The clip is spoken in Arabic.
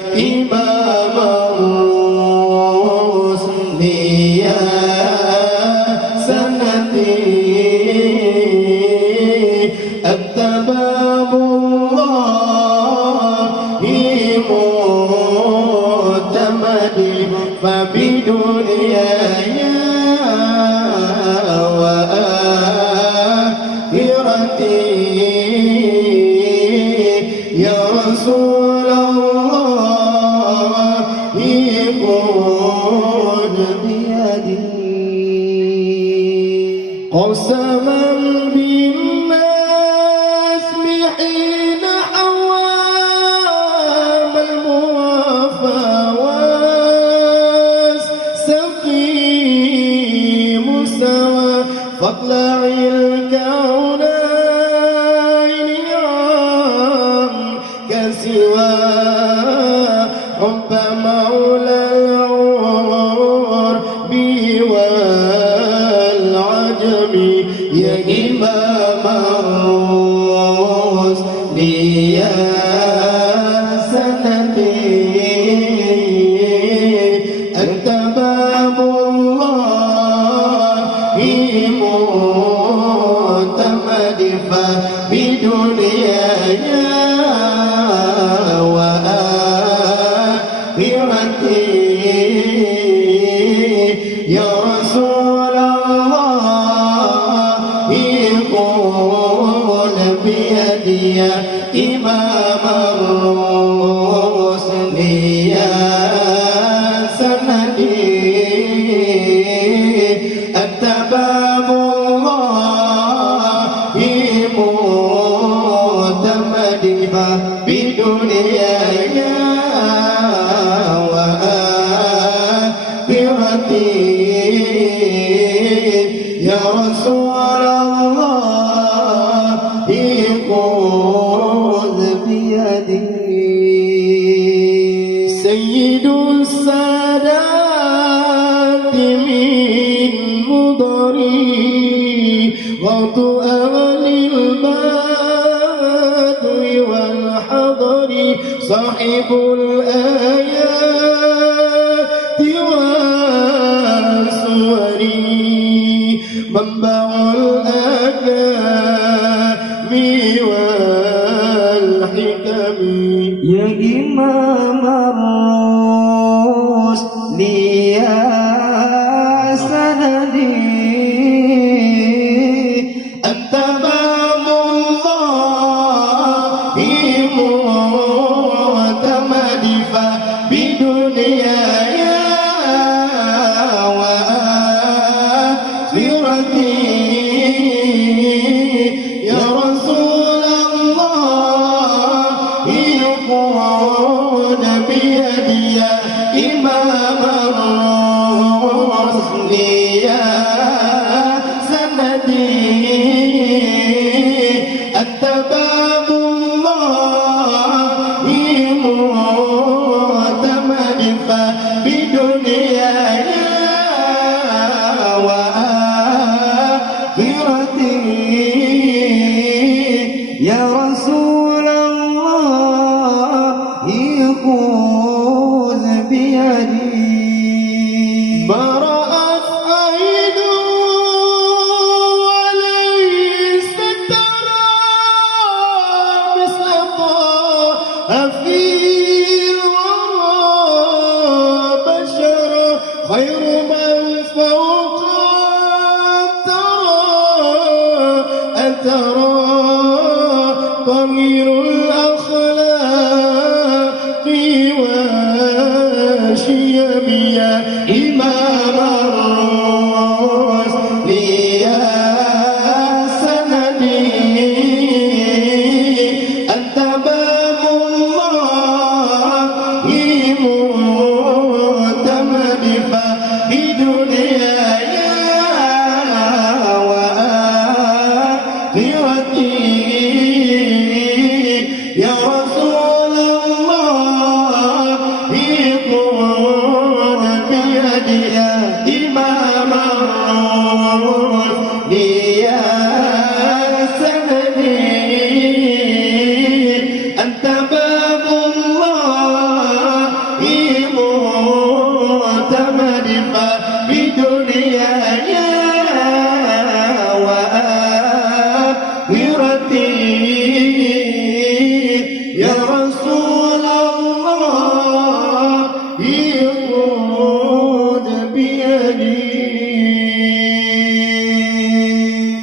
إمام الرسل يا سندي التمام الله معتمدي فبدنياي وآخرتي يا رسول الله خذ بيدي قسما بالناس حين حوام الموافى والسقيم سوى فاطلع الكونين عنك سوى حب مولى العرب والعجم يا إمام الرسل يا سندي أنت باب الله معتمد فبدنياي يا رسول الله قل بيدي يا إمام الرسل يا سندي أنت باب الله معتمد فبدنياي يا رسول الله خذ بيدي سيد السادات من مضري غوث أهل البدو والحضر صاحب الآيات منبع الآكام والحكم يا إمام الرسل يا سندي أنت باب الله معتمد فبدنياي يا رسول الله خذ بيدي يا إمام الرسل يا سندي أنت باب الله معتمد فبدنياي يا رسول الله خذ بيدي برأت عين وليس ترى مثل طه في الورى بشرا خير من فوق أترى طهير الأخلاق والشيم يا إمام الرسل يا سندي أنت باب الله معتمد فبدنياي يا رسول الله خذ بيدي يا إمام الرسل يا سندي أنت باب الله معتمد فبدنيا